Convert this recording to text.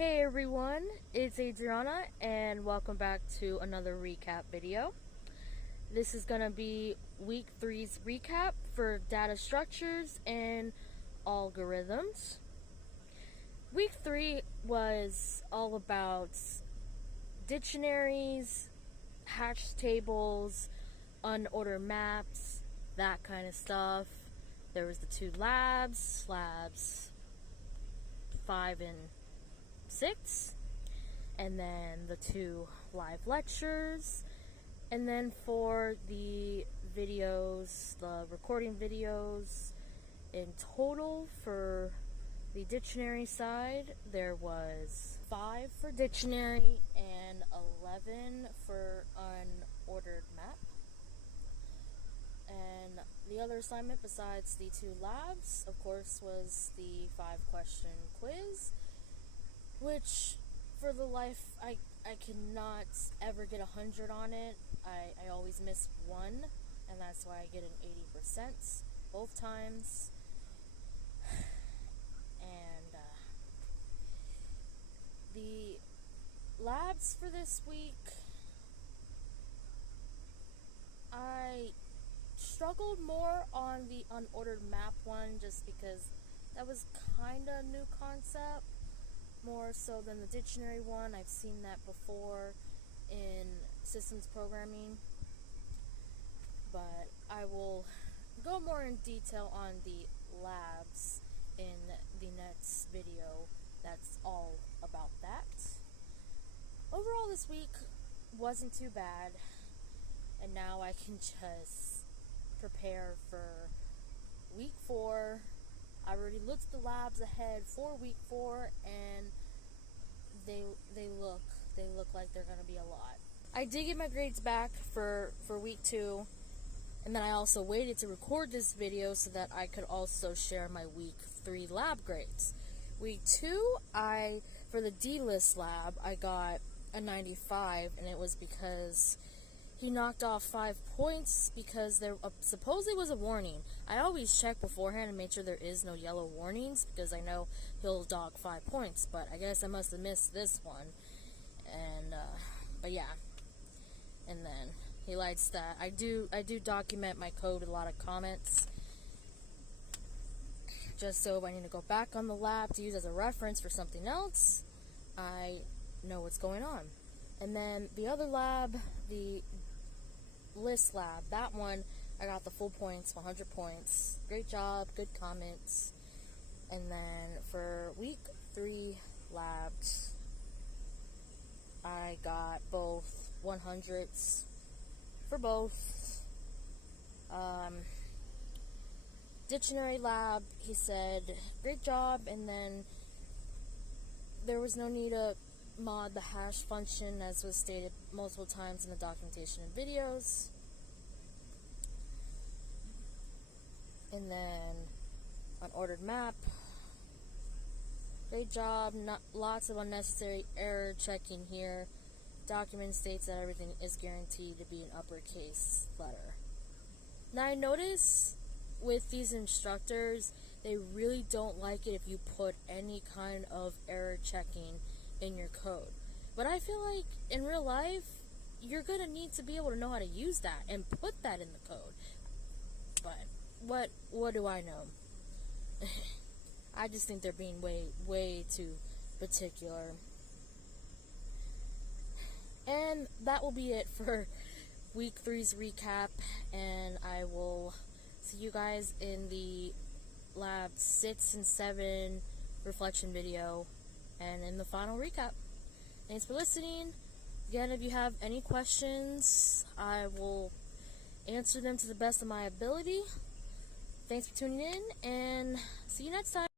Hey everyone, it's Adriana and welcome back to another recap video. This is going to be week 3's recap for data structures and algorithms. Week 3 was all about dictionaries, hash tables, unordered maps, that kind of stuff. There was the 2 labs 5 and 6, and then the 2 live lectures, and then for the videos, the recording videos in total for the dictionary side, there was 5 for dictionary and 11 for unordered map. And the other assignment besides the 2 labs, of course, was the 5-question quiz, which for the life I cannot ever get 100 on it. I always miss 1, and that's why I get an 80% both times. And the labs for this week, I struggled more on the unordered map one just because that was kind of a new concept, more so than the dictionary one. I've seen that before in systems programming, but I will go more in detail on the labs in the next video that's all about that. Overall, this week wasn't too bad, and now I can just prepare for week 4. I already looked at the labs ahead for week 4, and they look like they're gonna be a lot. I did get my grades back for week 2, and then I also waited to record this video so that I could also share my week 3 lab grades. Week 2, for the D-list lab, I got a 95, and it was because he knocked off 5 points because there supposedly was a warning. I always check beforehand and make sure there is no yellow warnings because I know he'll dock 5 points, but I guess I must have missed this one. And but yeah, and then he likes that I do document my code in a lot of comments, just so if I need to go back on the lab to use as a reference for something else, I know what's going on. And then the other lab, the list lab, that one I got the full points, 100 points. Great job, good comments. And then for week 3 labs, I got both 100s for both. Dictionary lab, he said great job, and then there was no need to mod the hash function as was stated multiple times in the documentation and videos. And then unordered map, great job, not lots of unnecessary error checking here. Document states that everything is guaranteed to be an uppercase letter. Now I notice with these instructors, they really don't like it if you put any kind of error checking in your code. But I feel like in real life, you're gonna need to be able to know how to use that and put that in the code. But what do I know? I just think they're being way too particular. And that will be it for week 3's recap, and I will see you guys in the lab 6 and 7 reflection video and in the final recap. Thanks for listening. Again, if you have any questions, I will answer them to the best of my ability. Thanks for tuning in, and see you next time.